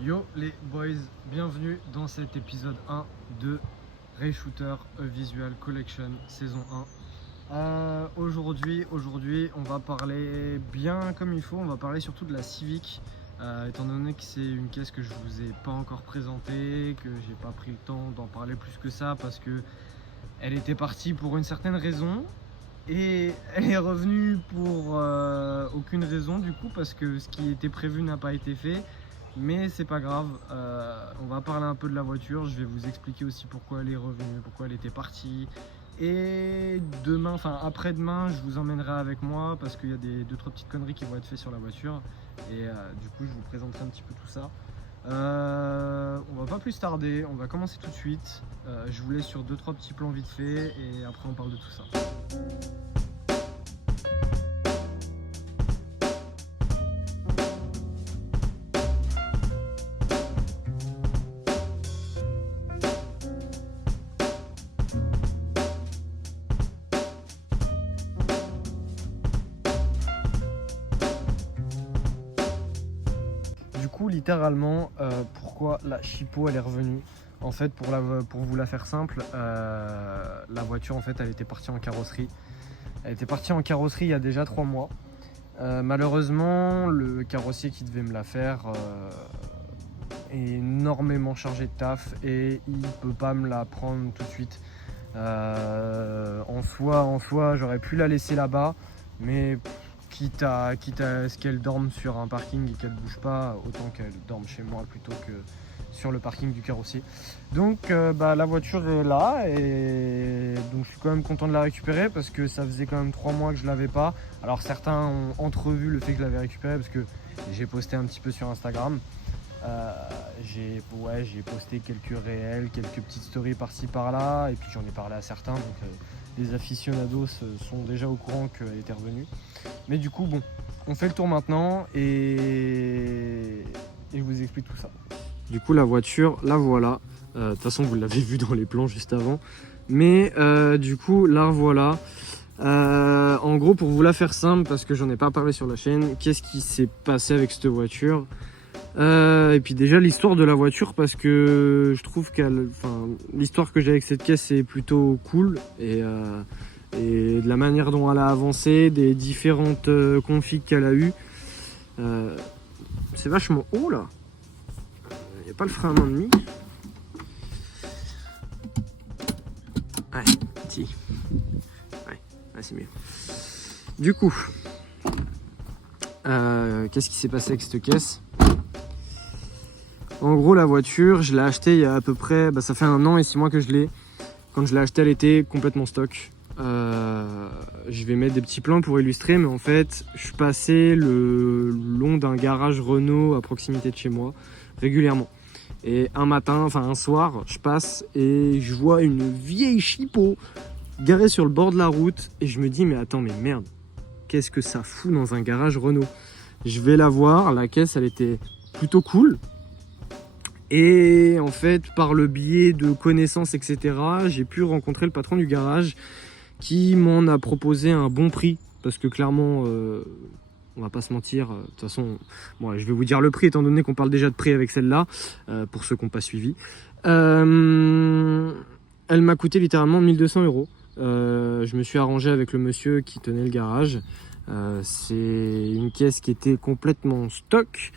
Yo les boys, bienvenue dans cet épisode 1 de Ray Shooter A Visual Collection saison 1. Aujourd'hui, on va parler bien comme il faut, on va parler surtout de la Civic, étant donné que c'est une caisse que je vous ai pas encore présentée, que j'ai pas pris le temps d'en parler plus que ça parce que elle était partie pour une certaine raison et elle est revenue pour aucune raison du coup parce que ce qui était prévu n'a pas été fait. Mais c'est pas grave, on va parler un peu de la voiture, je vais vous expliquer aussi pourquoi elle est revenue, pourquoi elle était partie. Et demain, enfin après-demain, je vous emmènerai avec moi parce qu'il y a deux trois petites conneries qui vont être faites sur la voiture. Et du coup, je vous présenterai un petit peu tout ça. On va pas plus tarder, on va commencer tout de suite. Je vous laisse sur 2-3 petits plans vite fait et après on parle de tout ça. Du coup, littéralement, pourquoi la Chipo elle est revenue? En fait, pour vous la faire simple, la voiture en fait elle était partie en carrosserie. Elle était partie en carrosserie il y a déjà 3 mois. Malheureusement, le carrossier qui devait me la faire est énormément chargé de taf et il peut pas me la prendre tout de suite. En soi, j'aurais pu la laisser là-bas, mais quitte à ce qu'elle dorme sur un parking et qu'elle ne bouge pas, autant qu'elle dorme chez moi plutôt que sur le parking du carrossier. Donc la voiture est là et donc je suis quand même content de la récupérer parce que ça faisait quand même 3 mois que je l'avais pas. Alors certains ont entrevu le fait que je l'avais récupérée parce que j'ai posté un petit peu sur Instagram. J'ai posté quelques réels, quelques petites stories par-ci par-là et puis j'en ai parlé à certains, donc les aficionados sont déjà au courant qu'elle était revenue. Mais du coup bon, on fait le tour maintenant et je vous explique tout ça. Du coup la voiture, la voilà. De toute façon vous l'avez vu dans les plans juste avant. Mais du coup la revoilà. En gros, pour vous la faire simple, parce que j'en ai pas parlé sur la chaîne, qu'est-ce qui s'est passé avec cette voiture? Et puis déjà l'histoire de la voiture, parce que je trouve l'histoire que j'ai avec cette caisse est plutôt cool et de la manière dont elle a avancé, des différentes configs qu'elle a eues. C'est vachement haut là. Il n'y a pas le frein à main de mie. Ouais, si. Ouais, c'est mieux. Du coup, qu'est-ce qui s'est passé avec cette caisse? En gros, la voiture, je l'ai achetée il y a à peu près, ça fait 1 an et 6 mois que je l'ai. Quand je l'ai achetée, elle était complètement stock. Je vais mettre des petits plans pour illustrer, mais en fait, je passais le long d'un garage Renault à proximité de chez moi régulièrement. Et un soir, je passe et je vois une vieille Chipo garée sur le bord de la route et je me dis mais attends, mais merde, qu'est-ce que ça fout dans un garage Renault? Je vais la voir, la caisse elle était plutôt cool. Et en fait, par le biais de connaissances, etc., j'ai pu rencontrer le patron du garage qui m'en a proposé un bon prix. Parce que clairement, on va pas se mentir, de toute façon, bon, je vais vous dire le prix étant donné qu'on parle déjà de prix avec celle-là, pour ceux qui n'ont pas suivi. Elle m'a coûté littéralement 1 200 €. Je me suis arrangé avec le monsieur qui tenait le garage. C'est une caisse qui était complètement stock,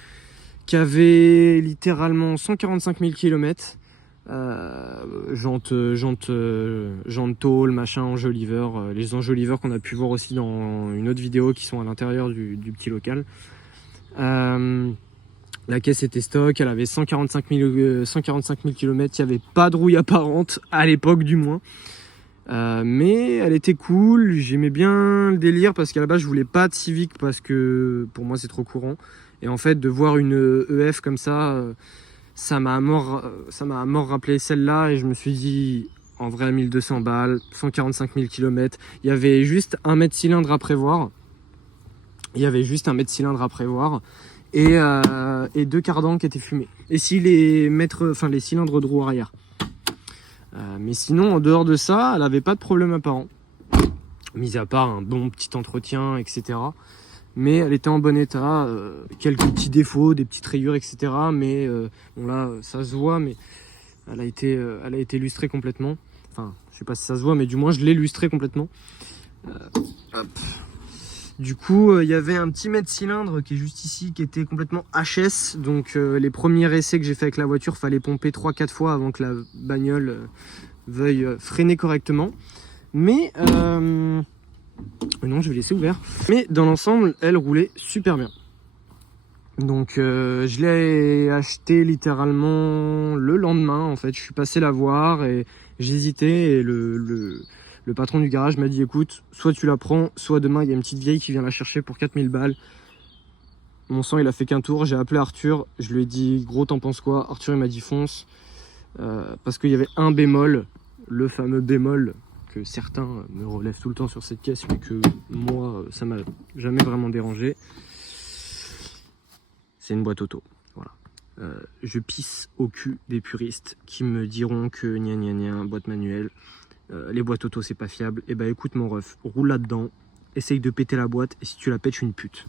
qui avait littéralement 145 000 km, jantes tôle, machin, enjoliveur, les enjoliveurs qu'on a pu voir aussi dans une autre vidéo qui sont à l'intérieur du petit local. La caisse était stock, elle avait 145 000 km, il n'y avait pas de rouille apparente, à l'époque du moins. Mais elle était cool, j'aimais bien le délire parce qu'à la base je voulais pas de Civic parce que pour moi c'est trop courant. Et en fait de voir une EF comme ça, ça m'a à mort rappelé celle-là et je me suis dit en vrai 1200 balles, 145 000 km, il y avait juste 1 mètre cylindre à prévoir. Et 2 cardans qui étaient fumés. Et si les cylindres de roue arrière. Mais sinon, en dehors de ça, elle avait pas de problème apparent. Mis à part un bon petit entretien, etc. mais elle était en bon état, quelques petits défauts, des petites rayures, etc. Mais bon là, ça se voit, mais elle a été lustrée complètement. Enfin, je sais pas si ça se voit, mais du moins je l'ai lustrée complètement. Hop. Du coup, il y avait un petit mètre cylindre qui est juste ici, qui était complètement HS. Donc les premiers essais que j'ai fait avec la voiture, fallait pomper 3-4 fois avant que la bagnole veuille freiner correctement. Mais non, je vais laisser ouvert. Mais dans l'ensemble, elle roulait super bien. Donc je l'ai acheté littéralement le lendemain. En fait, je suis passé la voir et j'hésitais. Et le patron du garage m'a dit écoute, soit tu la prends, soit demain il y a une petite vieille qui vient la chercher pour 4000 balles. Mon sang il a fait qu'un tour. J'ai appelé Arthur, je lui ai dit gros, t'en penses quoi? Arthur il m'a dit fonce, parce qu'il y avait un bémol, le fameux bémol que certains me relèvent tout le temps sur cette caisse, mais que moi ça m'a jamais vraiment dérangé. C'est une boîte auto. Voilà. Je pisse au cul des puristes qui me diront que gna gna gna, boîte manuelle, les boîtes auto c'est pas fiable. Et bah écoute mon ref, roule là-dedans, essaye de péter la boîte et si tu la pètes, je suis une pute.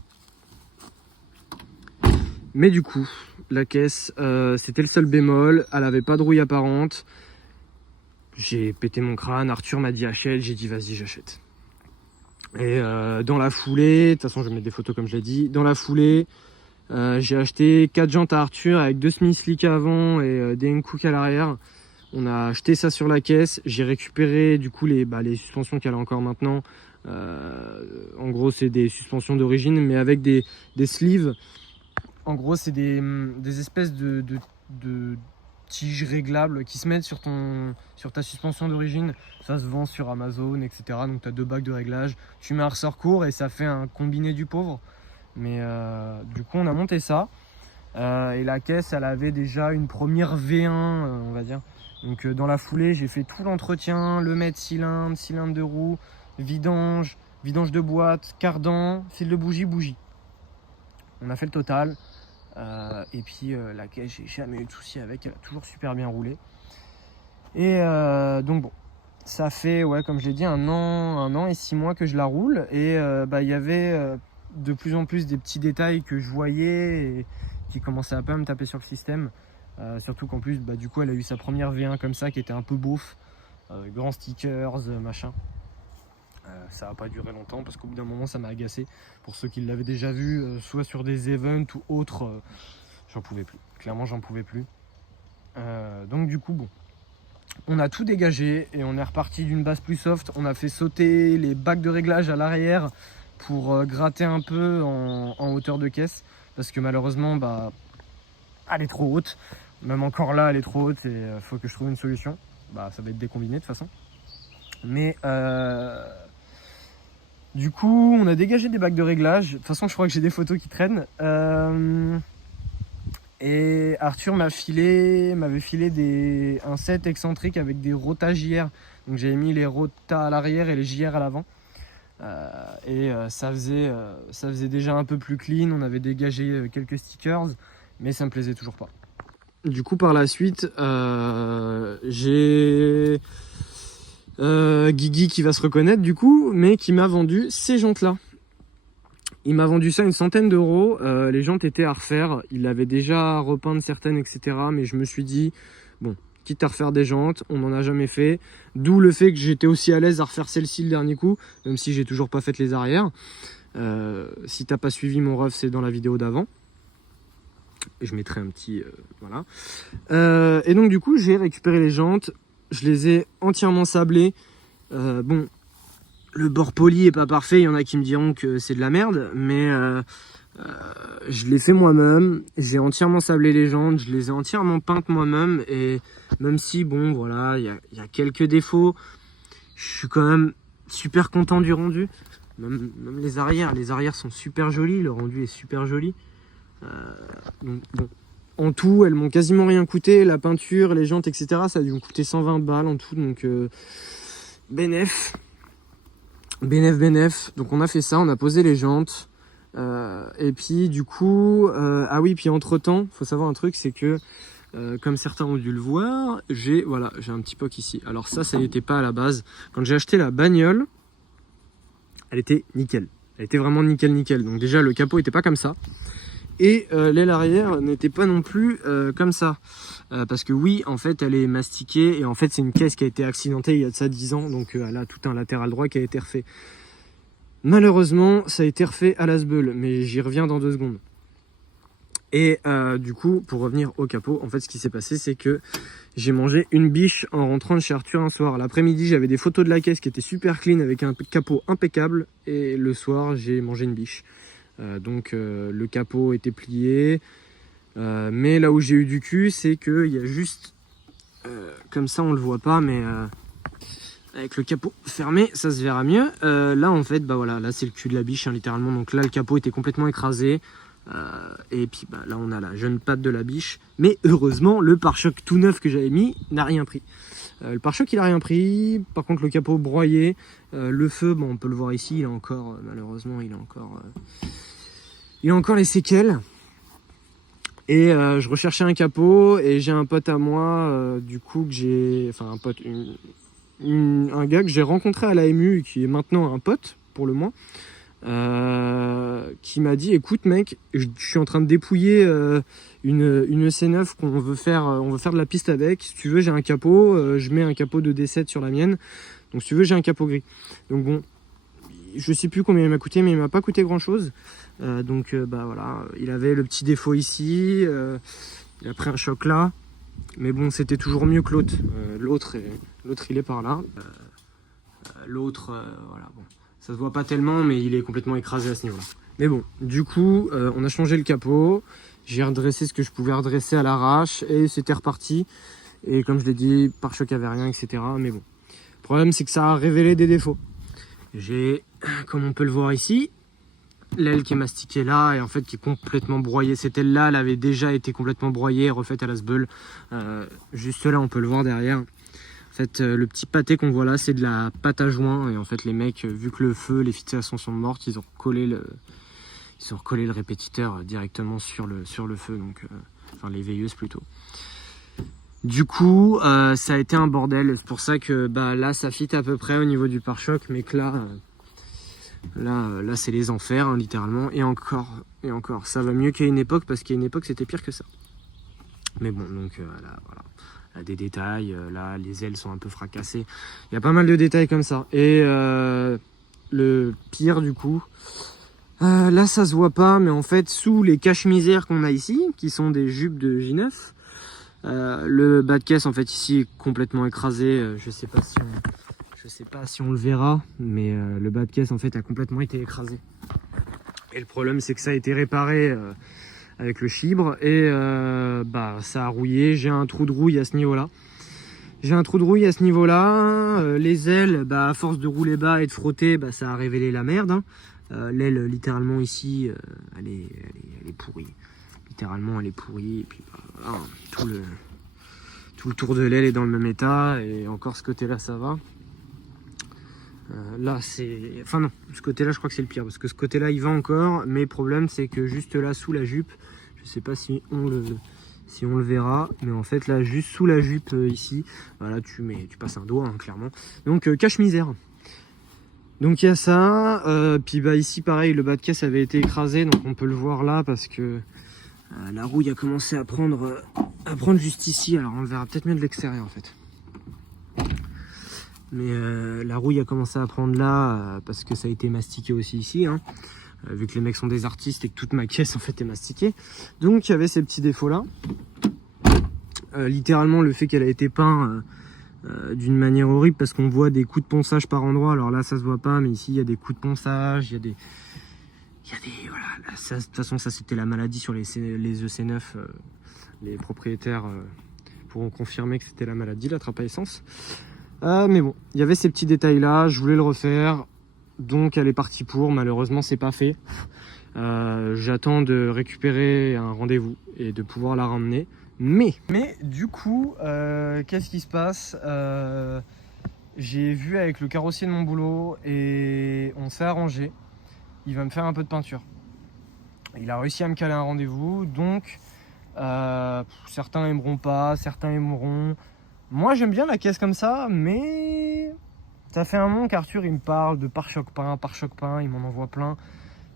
Mais du coup, la caisse, c'était le seul bémol, elle avait pas de rouille apparente. J'ai pété mon crâne, Arthur m'a dit achète, j'ai dit vas-y j'achète. Et dans la foulée, de toute façon je vais mettre des photos comme je l'ai dit, dans la foulée, j'ai acheté 4 jantes à Arthur avec 2 semi-slick avant et des Hankook à l'arrière. On a acheté ça sur la caisse. J'ai récupéré du coup les suspensions qu'elle a encore maintenant. En gros, c'est des suspensions d'origine, mais avec des sleeves. En gros, c'est des espèces de tiges réglables qui se mettent sur ta suspension d'origine. Ça se vend sur Amazon, etc. Donc tu as 2 bacs de réglage. Tu mets un ressort court et ça fait un combiné du pauvre. Mais du coup on a monté ça et la caisse elle avait déjà une première V1 on va dire. Donc dans la foulée j'ai fait tout l'entretien, le mètre cylindre, cylindre de roue, vidange de boîte, cardan, fil de bougie. On a fait le total et puis la caisse j'ai jamais eu de soucis avec, elle a toujours super bien roulé. Et donc bon, ça fait ouais comme je l'ai dit un an et 6 mois que je la roule et il y avait de plus en plus des petits détails que je voyais et qui commençaient un peu à me taper sur le système. Surtout qu'en plus, du coup, elle a eu sa première V1 comme ça qui était un peu beauf, grands stickers, machin. Ça n'a pas duré longtemps parce qu'au bout d'un moment, ça m'a agacé. Pour ceux qui l'avaient déjà vu, soit sur des events ou autres, j'en pouvais plus. Clairement, j'en pouvais plus. Donc du coup, bon. On a tout dégagé et on est reparti d'une base plus soft. On a fait sauter les bacs de réglage à l'arrière pour gratter un peu en hauteur de caisse parce que malheureusement elle est trop haute, même encore là elle est trop haute et faut que je trouve une solution. Ça va être décombiné de toute façon, mais du coup on a dégagé des bacs de réglage. De toute façon je crois que j'ai des photos qui traînent et Arthur m'avait filé un set excentrique avec des rotas JR, donc j'avais mis les rotas à l'arrière et les JR à l'avant. Ça faisait déjà un peu plus clean, on avait dégagé quelques stickers, mais ça me plaisait toujours pas. Du coup par la suite, j'ai Guigui qui va se reconnaître du coup, mais qui m'a vendu ces jantes là. Il m'a vendu ça une centaine d'euros, les jantes étaient à refaire, il avait déjà repeint certaines etc. Mais je me suis dit, bon, quitte à refaire des jantes, on n'en a jamais fait. D'où le fait que j'étais aussi à l'aise à refaire celle-ci le dernier coup, même si j'ai toujours pas fait les arrières. Si t'as pas suivi mon ref, c'est dans la vidéo d'avant. Je mettrai un petit... voilà. Et donc du coup, j'ai récupéré les jantes, je les ai entièrement sablées. Bon, le bord poli est pas parfait, il y en a qui me diront que c'est de la merde, mais je l'ai fait moi-même, j'ai entièrement sablé les jantes, je les ai entièrement peintes moi-même, et même si, bon, voilà, il y a quelques défauts, je suis quand même super content du rendu. Même les arrières sont super jolies, le rendu est super joli. Donc, bon. En tout, elles m'ont quasiment rien coûté, la peinture, les jantes, etc. Ça a dû me coûter 120 balles en tout, donc bénef. Donc on a fait ça, on a posé les jantes. Et puis du coup, ah oui, puis entre temps, faut savoir un truc, c'est que comme certains ont dû le voir, j'ai un petit poc ici. Alors ça n'était pas à la base. Quand j'ai acheté la bagnole, elle était nickel. Elle était vraiment nickel. Donc déjà, le capot était pas comme ça. Et l'aile arrière n'était pas non plus comme ça. Parce que oui, en fait, elle est mastiquée. Et en fait, c'est une caisse qui a été accidentée il y a de ça 10 ans. Donc elle a tout un latéral droit qui a été refait. Malheureusement, ça a été refait à l'as-beul. Mais j'y reviens dans 2 secondes. Et du coup, pour revenir au capot, en fait, ce qui s'est passé, c'est que j'ai mangé une biche en rentrant de chez Arthur un soir. L'après-midi, j'avais des photos de la caisse qui étaient super clean avec un capot impeccable. Et le soir, j'ai mangé une biche. Donc le capot était plié. Mais là où j'ai eu du cul, c'est qu'il y a juste... comme ça, on le voit pas, mais... avec le capot fermé, ça se verra mieux. Là, en fait, bah voilà, là, c'est le cul de la biche, hein, littéralement. Donc là, le capot était complètement écrasé. Et puis bah, là on a la jeune patte de la biche, mais heureusement le pare-choc tout neuf que j'avais mis n'a rien pris. Le pare-choc il a rien pris, par contre le capot broyé, le feu, bon, on peut le voir ici, il a encore malheureusement il a encore les séquelles. Et je recherchais un capot et j'ai un pote à moi du coup que j'ai, enfin un pote, un gars que j'ai rencontré à l'AMU qui est maintenant un pote pour le moins. Qui m'a dit écoute mec, je suis en train de dépouiller une C9 qu'on veut faire, on veut faire de la piste avec. Si tu veux, j'ai un capot, je mets un capot de D7 sur la mienne. Donc si tu veux, j'ai un capot gris. Donc bon, je sais plus combien il m'a coûté, mais il m'a pas coûté grand chose. Donc bah voilà, il avait le petit défaut ici, il a pris un choc là, mais bon, c'était toujours mieux que l'autre. L'autre il est par là. L'autre, voilà, bon. Ça se voit pas tellement, mais il est complètement écrasé à ce niveau-là. Mais bon, du coup, on a changé le capot. J'ai redressé ce que je pouvais redresser à l'arrache et c'était reparti. Et comme je l'ai dit, pare-choc avait rien, etc. Mais bon, le problème, c'est que ça a révélé des défauts. J'ai, comme on peut le voir ici, l'aile qui est mastiquée là et en fait qui est complètement broyée. Cette aile-là, elle avait déjà été complètement broyée, refaite à l'as-beul. Juste là, on peut le voir derrière. En fait, le petit pâté qu'on voit là, c'est de la pâte à joint. Et en fait, les mecs, vu que le feu, les fixations sont mortes, ils ont recollé le répétiteur directement sur le feu. Donc, enfin, les veilleuses plutôt. Du coup, ça a été un bordel. C'est pour ça que bah, là, ça fit à peu près au niveau du pare-choc. Mais que là, c'est les enfers, hein, littéralement. Et encore, ça va mieux qu'à une époque. Parce qu'à une époque, c'était pire que ça. Mais bon, donc là, voilà. Là, des détails, là les ailes sont un peu fracassées, il y a pas mal de détails comme ça. Et le pire du coup, là ça se voit pas, mais en fait sous les caches-misères qu'on a ici, qui sont des jupes de J9, le bas de caisse en fait ici est complètement écrasé. Je sais pas si on le verra, mais le bas de caisse en fait a complètement été écrasé. Et le problème c'est que ça a été réparé avec le chibre et bah ça a rouillé. J'ai un trou de rouille à ce niveau là. Les ailes, bah à force de rouler bas et de frotter, bah ça a révélé la merde, hein. L'aile littéralement ici elle est pourrie, littéralement elle est pourrie. Et puis bah, voilà, tout le tour de l'aile est dans le même état. Et encore ce côté là ça va. Là c'est, enfin non, ce côté là je crois que c'est le pire, parce que ce côté là il va encore, mais le problème c'est que juste là sous la jupe, je sais pas si on le verra, mais en fait là juste sous la jupe ici, voilà, tu passes un doigt, hein, clairement. Donc cache-misère. Donc il y a ça, puis bah ici pareil, le bas de caisse avait été écrasé, donc on peut le voir là parce que la rouille a commencé à prendre juste ici. Alors on le verra peut-être mieux de l'extérieur en fait. Mais la rouille a commencé à prendre là parce que ça a été mastiqué aussi ici, hein, vu que les mecs sont des artistes et que toute ma caisse en fait est mastiquée. Donc il y avait ces petits défauts là. Littéralement le fait qu'elle a été peinte d'une manière horrible, parce qu'on voit des coups de ponçage par endroit. Alors là ça se voit pas, mais ici il y a des coups de ponçage, il y a des voilà, là, ça, de toute façon ça c'était la maladie sur les EC9. Les propriétaires pourront confirmer que c'était la maladie, la trappe à essence. Mais bon, il y avait ces petits détails là, je voulais le refaire, donc elle est partie pour. Malheureusement c'est pas fait. J'attends de récupérer un rendez-vous et de pouvoir la ramener. Mais du coup, qu'est-ce qui se passe? J'ai vu avec le carrossier de mon boulot et on s'est arrangé. Il va me faire un peu de peinture. Il a réussi à me caler un rendez-vous, donc certains aimeront pas, certains aimeront. Moi j'aime bien la caisse comme ça, mais Ça fait un moment qu'Arthur il me parle de pare-choc peint, il m'en envoie plein.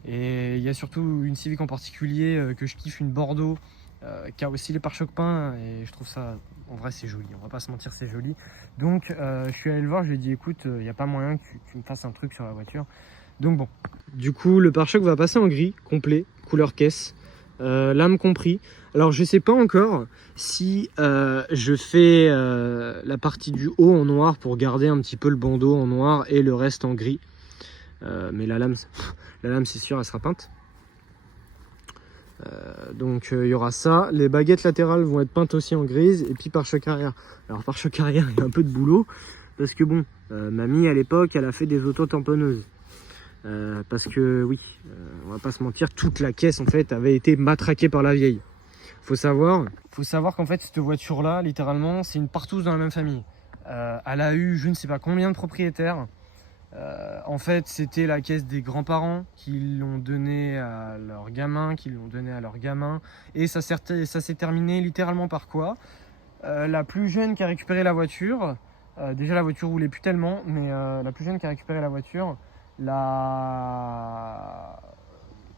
Et il y a surtout une Civic en particulier que je kiffe, une Bordeaux, qui a aussi les pare-chocs peints. Et je trouve ça, en vrai, c'est joli. On va pas se mentir, c'est joli. Donc, je suis allé le voir, je lui ai dit, écoute, il n'y a pas moyen que tu me fasses un truc sur la voiture. Donc bon. Du coup, le pare-choc va passer en gris, complet, couleur caisse, lame compris. Alors, je sais pas encore si je fais la partie du haut en noir pour garder un petit peu le bandeau en noir et le reste en gris. Mais la lame c'est sûr, elle sera peinte. Donc il y aura ça. Les baguettes latérales vont être peintes aussi en grise. Et puis pare-choc arrière. Alors pare-choc arrière, il y a un peu de boulot. Parce que bon, mamie à l'époque, elle a fait des auto-tamponneuses. Parce que oui, on va pas se mentir, toute la caisse en fait avait été matraquée par la vieille. Faut savoir qu'en fait cette voiture là, littéralement, c'est une partouze dans la même famille. Elle a eu je ne sais pas combien de propriétaires. En fait, c'était la caisse des grands-parents qui l'ont donné à leurs gamins, et ça s'est terminé littéralement par quoi? La plus jeune qui a récupéré la voiture, déjà la voiture roulait plus tellement, mais la plus jeune qui a récupéré la voiture l'a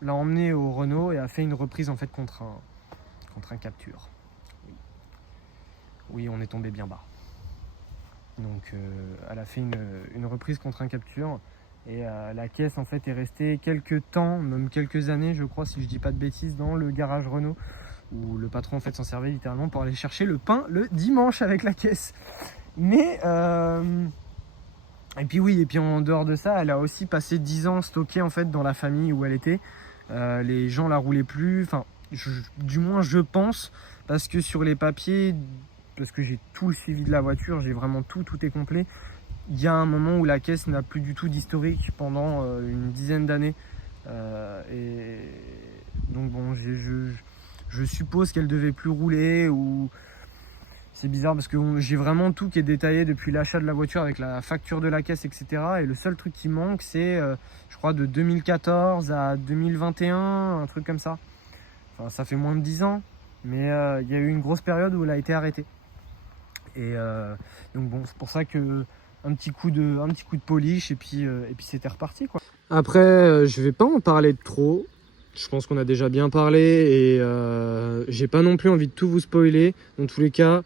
emmenée au Renault et a fait une reprise en fait contre un Capture. Oui, on est tombé bien bas. Donc elle a fait une reprise contre un Capture et la caisse en fait est restée quelques temps, même quelques années je crois si je dis pas de bêtises, dans le garage Renault où le patron en fait s'en servait littéralement pour aller chercher le pain le dimanche avec la caisse. Mais et puis en dehors de ça, elle a aussi passé 10 ans stockée en fait dans la famille où elle était. Les gens la roulaient plus, enfin du moins je pense, parce que sur les papiers, parce que j'ai tout le suivi de la voiture, j'ai vraiment tout est complet. Il y a un moment où la caisse n'a plus du tout d'historique pendant une dizaine d'années. Et donc bon, je suppose qu'elle devait plus rouler ou... C'est bizarre parce que j'ai vraiment tout qui est détaillé depuis l'achat de la voiture avec la facture de la caisse, etc. Et le seul truc qui manque, c'est, je crois, de 2014 à 2021, un truc comme ça. Enfin, ça fait moins de 10 ans, mais il y a eu une grosse période où elle a été arrêtée. Et donc bon, c'est pour ça que un petit coup de polish et puis c'était reparti quoi. Après, je vais pas en parler de trop. Je pense qu'on a déjà bien parlé et j'ai pas non plus envie de tout vous spoiler. Dans tous les cas,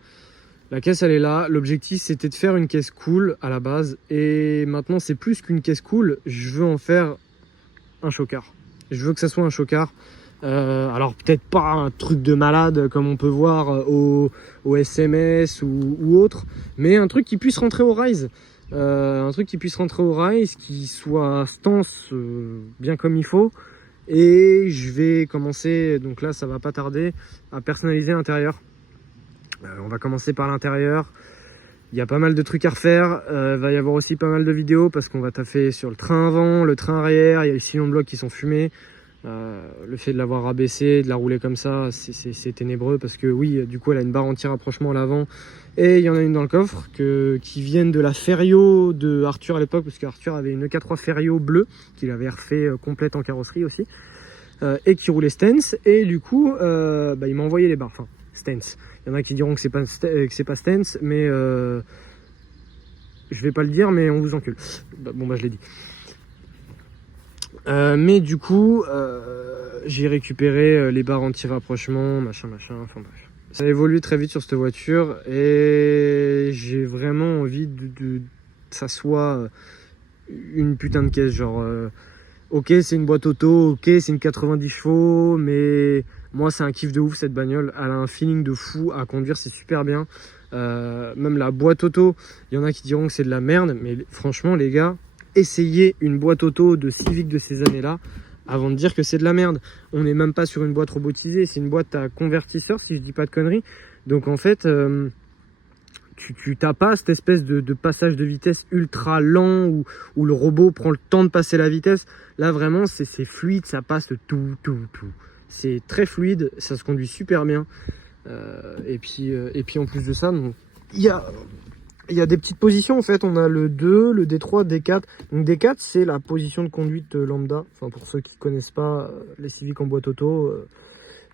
la caisse elle est là. L'objectif c'était de faire une caisse cool à la base et maintenant c'est plus qu'une caisse cool. Je veux en faire un chocard. Je veux que ça soit un chocard. Alors peut-être pas un truc de malade comme on peut voir au SMS ou autre, mais un truc qui puisse rentrer au Rise. Qui soit stance bien comme il faut. Et je vais commencer, donc là ça va pas tarder, à personnaliser l'intérieur. On va commencer par l'intérieur. Il y a pas mal de trucs à refaire. Va y avoir aussi pas mal de vidéos parce qu'on va taffer sur le train avant, le train arrière. Il y a les sillons de bloc qui sont fumés. Le fait de l'avoir rabaissé, de la rouler comme ça, c'est ténébreux parce que oui, du coup elle a une barre anti-rapprochement à l'avant et il y en a une dans le coffre qui viennent de la Ferio de Arthur à l'époque, parce qu'Arthur avait une E4 Ferio bleue qu'il avait refait complète en carrosserie aussi et qui roulait Stance, et du coup il m'a envoyé les barres, enfin Stance. Il y en a qui diront que c'est pas Stance, mais je vais pas le dire, mais on vous encule. Bon bah je l'ai dit. Mais du coup, j'ai récupéré les barres anti-rapprochement, machin, enfin bref. Ça a évolué très vite sur cette voiture et j'ai vraiment envie que ça soit une putain de caisse. Genre, ok, c'est une boîte auto, ok, c'est une 90 chevaux, mais moi, c'est un kiff de ouf cette bagnole. Elle a un feeling de fou à conduire, c'est super bien. Même la boîte auto, il y en a qui diront que c'est de la merde, mais franchement, les gars, essayez une boîte auto de Civic de ces années-là avant de dire que c'est de la merde. On n'est même pas sur une boîte robotisée, c'est une boîte à convertisseur si je dis pas de conneries. Donc en fait, tu t'as pas cette espèce de passage de vitesse ultra lent où le robot prend le temps de passer la vitesse. Là vraiment c'est fluide, ça passe tout. C'est très fluide, ça se conduit super bien. Et puis en plus de ça, il y a des petites positions en fait. On a le 2, le D3, D4. Donc D4 c'est la position de conduite lambda. Enfin pour ceux qui connaissent pas les Civic en boîte auto,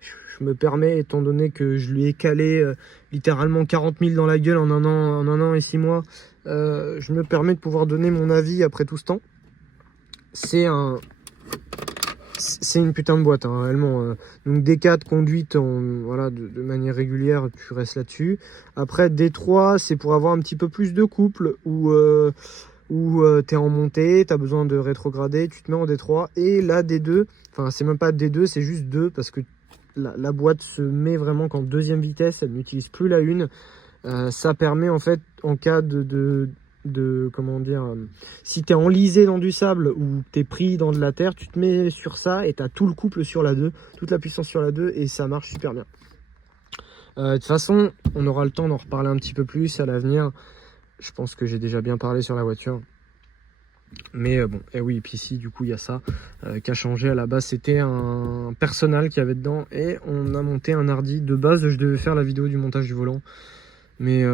je me permets, étant donné que je lui ai calé littéralement 40 000 dans la gueule en un an et 6 mois, je me permets de pouvoir donner mon avis après tout ce temps. C'est une putain de boîte, hein, réellement. Donc D4 conduite voilà, de manière régulière, tu restes là-dessus. Après D3, c'est pour avoir un petit peu plus de couple où tu es en montée, tu as besoin de rétrograder, tu te mets en D3. Et là D2, enfin c'est même pas D2, c'est juste 2 parce que la boîte se met vraiment qu'en deuxième vitesse, elle n'utilise plus la une. Ça permet en fait en cas de comment dire, si tu es enlisé dans du sable ou tu es pris dans de la terre, tu te mets sur ça et tu as tout le couple sur la 2, toute la puissance sur la 2 et ça marche super bien. De toute façon, on aura le temps d'en reparler un petit peu plus à l'avenir. Je pense que j'ai déjà bien parlé sur la voiture. Mais bon, et oui, et puis ici, du coup, il y a ça qui a changé. À la base, c'était un personnel qui avait dedans et on a monté un hardy. De base, je devais faire la vidéo du montage du volant. Mais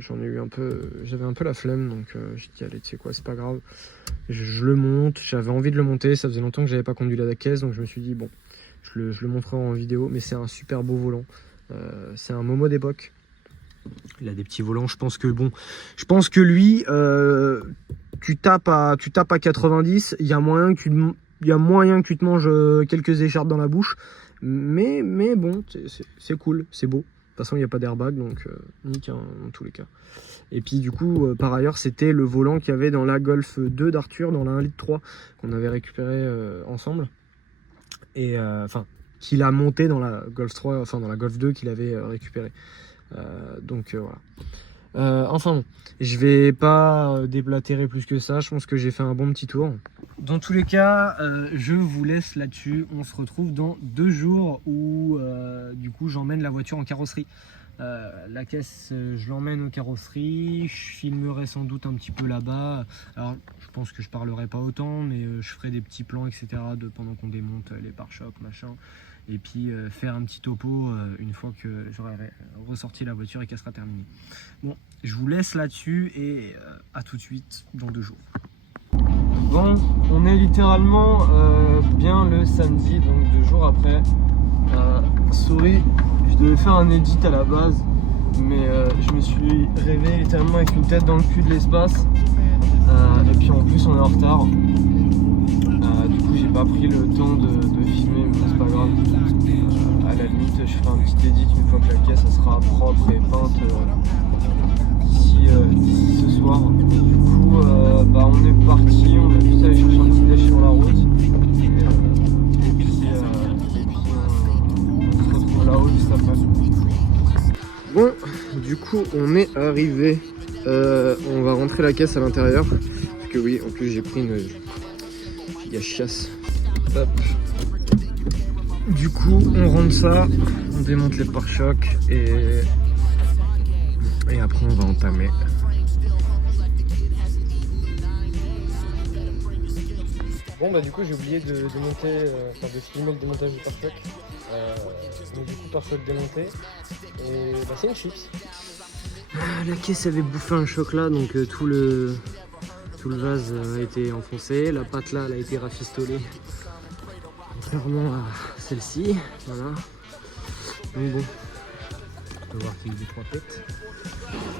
j'en ai eu un peu, j'avais un peu la flemme, donc j'ai dit allez, tu sais quoi, c'est pas grave, je le monte. J'avais envie de le monter, ça faisait longtemps que j'avais pas conduit la caisse, donc je me suis dit bon, je le montrerai en vidéo. Mais c'est un super beau volant, c'est un Momo d'époque, il a des petits volants. Je pense que lui, tu tapes à 90, il y a moyen que tu te manges quelques écharpes dans la bouche, mais bon, c'est cool, c'est beau. De toute façon, il n'y a pas d'airbag, donc nickel dans tous les cas. Et puis du coup, par ailleurs, c'était le volant qu'il y avait dans la Golf 2 d'Arthur, dans la 1,3 litre qu'on avait récupéré ensemble. Et enfin, qu'il a monté dans la Golf 3, enfin dans la Golf 2 qu'il avait récupéré. Donc voilà. Enfin bon, je vais pas déblatérer plus que ça, je pense que j'ai fait un bon petit tour. Dans tous les cas, je vous laisse là-dessus. On se retrouve dans 2 jours où du coup j'emmène la voiture en carrosserie. La caisse, je l'emmène aux carrosseries, je filmerai sans doute un petit peu là-bas. Alors je pense que je parlerai pas autant, mais je ferai des petits plans, etc. pendant qu'on démonte les pare-chocs, machin. Et puis faire un petit topo une fois que j'aurai ressorti la voiture et qu'elle sera terminée. Bon, je vous laisse là-dessus et à tout de suite dans 2 jours. Bon, on est littéralement bien le samedi, donc 2 jours après. Sorry, je devais faire un edit à la base, mais je me suis réveillé littéralement avec une tête dans le cul de l'espace. Et puis en plus on est en retard. Du coup j'ai pas pris le temps de filmer, mais c'est pas grave. À la limite je ferai un petit edit une fois que la caisse elle sera propre et peinte d'ici ce soir. Du coup bah, on est parti, on va juste aller chercher un petit déj sur la route. Et puis on se retrouve là-haut juste après. Bon, du coup on est arrivé. On va rentrer la caisse à l'intérieur. Parce que oui, en plus j'ai pris une giga chiasse. Hop. Du coup on rentre ça, on démonte les pare-chocs et après on va entamer. Bon bah du coup j'ai oublié de démonter, enfin de filmer le démontage du pare-choc. Donc du coup pare-choc démonté et bah c'est une chips. La caisse avait bouffé un choc là, donc tout le vase a été enfoncé, la pâte là elle a été rafistolée, contrairement à celle-ci, voilà. Donc bon, on peut voir qu'il y a 2-3 têtes.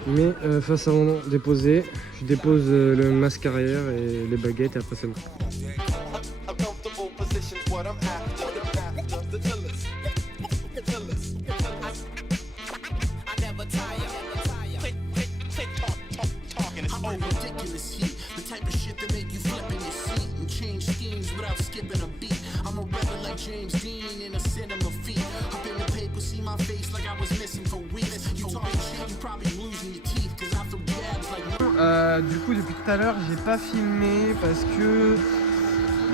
Mais face avant déposer, je dépose le masque arrière et les baguettes et après c'est bon. Du coup depuis tout à l'heure j'ai pas filmé parce que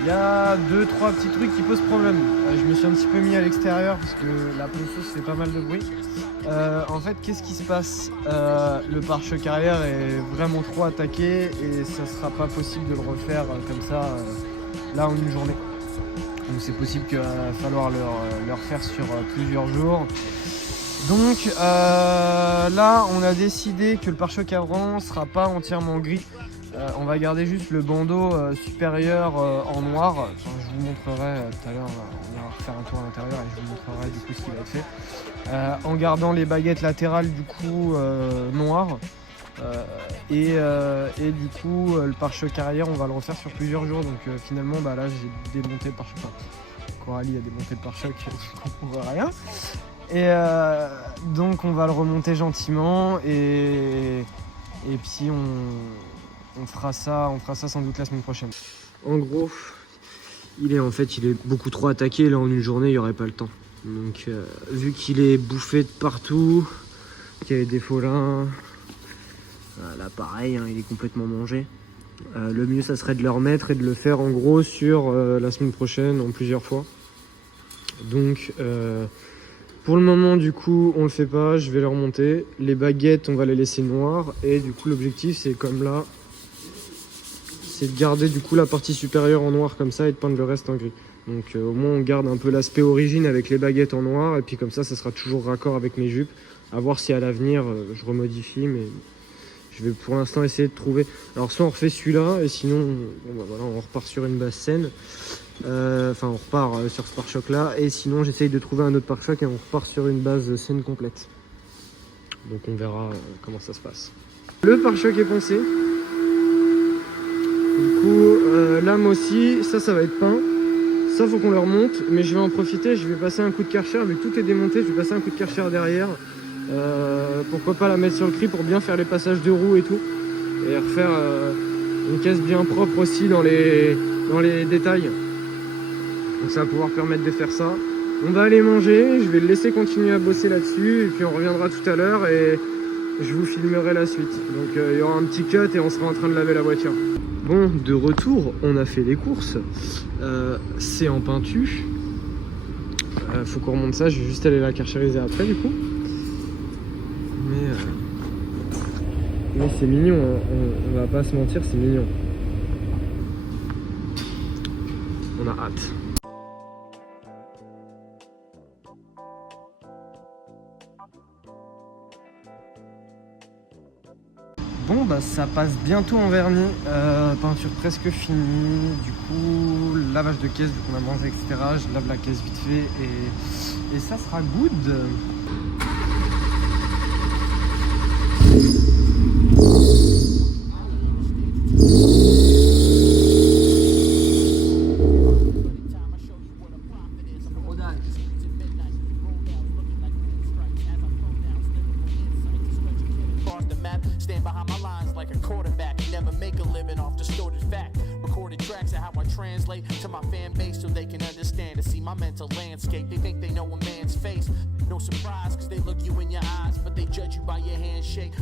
il y a 2-3 petits trucs qui posent problème. Je me suis un petit peu mis à l'extérieur parce que la ponceuse fait pas mal de bruit. En fait qu'est-ce qui se passe, le pare-choc arrière est vraiment trop attaqué et ça sera pas possible de le refaire comme ça là en une journée. Donc c'est possible qu'il va falloir le refaire sur plusieurs jours. Donc là on a décidé que le pare-choc avant sera pas entièrement gris On va garder juste le bandeau supérieur en noir. Enfin, je vous montrerai tout à l'heure, on va faire un tour à l'intérieur et je vous montrerai du coup ce qui va être fait. En gardant les baguettes latérales du coup noires. Et du coup le pare-choc arrière on va le refaire sur plusieurs jours. Donc finalement là j'ai démonté le pare-choc. Coralie a démonté le pare-choc, du coup on voit rien. Et donc on va le remonter gentiment et puis on fera ça sans doute la semaine prochaine. En gros, il est beaucoup trop attaqué. Là en une journée, il n'y aurait pas le temps. Donc vu qu'il est bouffé de partout, qu'il y a des défauts là, là pareil, hein, il est complètement mangé. Le mieux ça serait de le remettre et de le faire en gros sur la semaine prochaine en plusieurs fois. Donc pour le moment du coup on le fait pas, je vais le remonter. Les baguettes on va les laisser noires et du coup l'objectif c'est comme là, c'est de garder du coup la partie supérieure en noir comme ça et de peindre le reste en gris. Donc au moins on garde un peu l'aspect origine avec les baguettes en noir et puis comme ça sera toujours raccord avec mes jupes. À voir si à l'avenir je remodifie, mais je vais pour l'instant essayer de trouver. Alors soit on refait celui-là et sinon bon, bah, voilà, on repart sur une base saine. Enfin on repart sur ce pare-choc là et sinon j'essaye de trouver un autre pare-choc et on repart sur une base saine complète. Donc on verra comment ça se passe. Le pare-choc est poncé. Du coup lame aussi, ça va être peint. Ça faut qu'on le remonte, mais je vais en profiter, je vais passer un coup de Karcher, vu que tout est démonté, je vais passer un coup de Karcher derrière. Pourquoi pas la mettre sur le cri pour bien faire les passages de roues et tout. Et refaire une caisse bien propre aussi dans les détails. Donc ça va pouvoir permettre de faire ça. On va aller manger, je vais le laisser continuer à bosser là-dessus et puis on reviendra tout à l'heure et je vous filmerai la suite. Donc il y aura un petit cut et on sera en train de laver la voiture. Bon, de retour, on a fait les courses. C'est en peinture. Faut qu'on remonte ça, je vais juste aller la karcheriser après du coup. Mais c'est mignon, hein. On va pas se mentir, c'est mignon. On a hâte. Bon bah ça passe bientôt en vernis, peinture presque finie, du coup lavage de caisse vu qu'on a mangé etc, je lave la caisse vite fait et ça sera good. Stand behind my lines like a quarterback. Never make a living off distorted fact. Recorded tracks of how I translate to my fan base so they can understand and see my mental landscape. They think they know a man's face. No surprise cause they look you in your eyes, but they judge you by your handshake.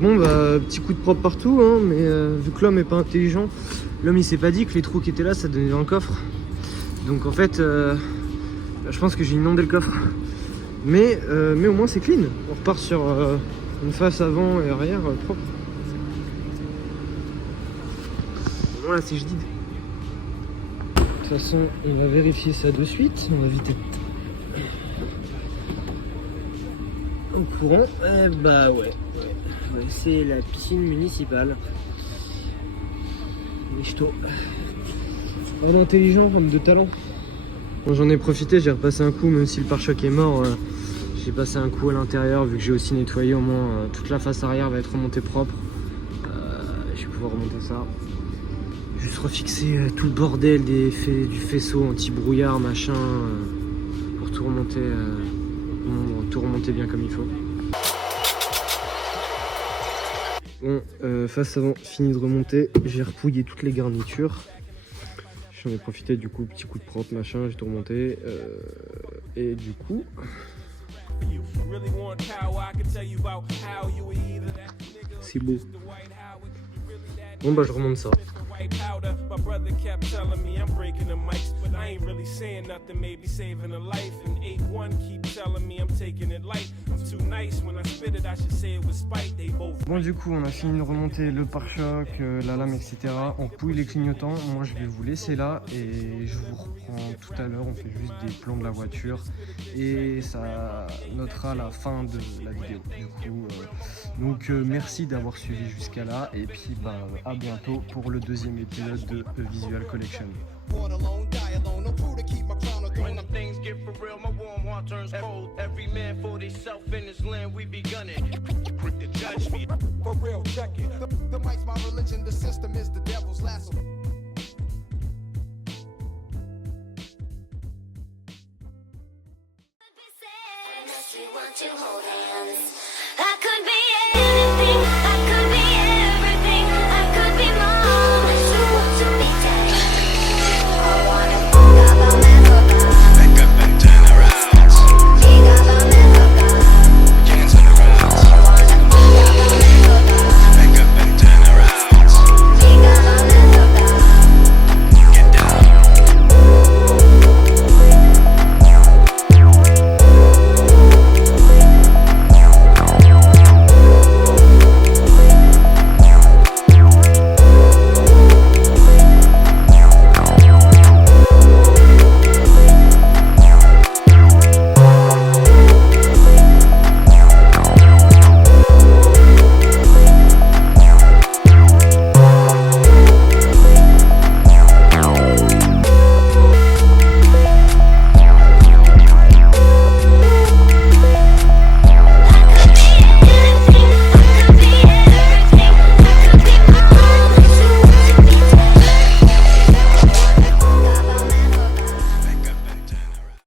Bon bah petit coup de propre partout hein, mais vu que l'homme est pas intelligent, l'homme il s'est pas dit que les trous qui étaient là ça donnait dans le coffre. Donc en fait je pense que j'ai inondé le coffre. Mais au moins c'est clean. On repart sur une face avant et arrière propre. Voilà, c'est jadid. De toute façon, on va vérifier ça de suite. On va vite être au courant. Bah ouais. C'est la piscine municipale. Les ch'tos. Un intelligent, homme de talent. Bon, j'en ai profité, j'ai repassé un coup, même si le pare-choc est mort. J'ai passé un coup à l'intérieur vu que j'ai aussi nettoyé, au moins toute la face arrière va être remontée propre. Je vais pouvoir remonter ça. Juste refixer tout le bordel du faisceau anti-brouillard machin pour tout remonter, bien comme il faut. Bon, face avant fini de remonter, j'ai repouillé toutes les garnitures. J'en ai profité du coup, petit coup de propre machin, j'ai tout remonté et du coup. C'est beau. Bon bah je remonte ça. Bon, du coup, on a fini de remonter le pare-choc, la lame, etc. On pouille les clignotants. Moi, je vais vous laisser là et je vous reprends tout à l'heure. On fait juste des plans de la voiture et ça notera la fin de la vidéo. Du coup, merci d'avoir suivi jusqu'à là et puis à bientôt pour le deuxième épisode de Visual Collection. When things get for real, my warm heart turns cold. Every man for himself in his land, we be gunning. Quick to judge me. For real, check it. The mic's my religion, the system is the devil's lasso. Unless you want to hold hands.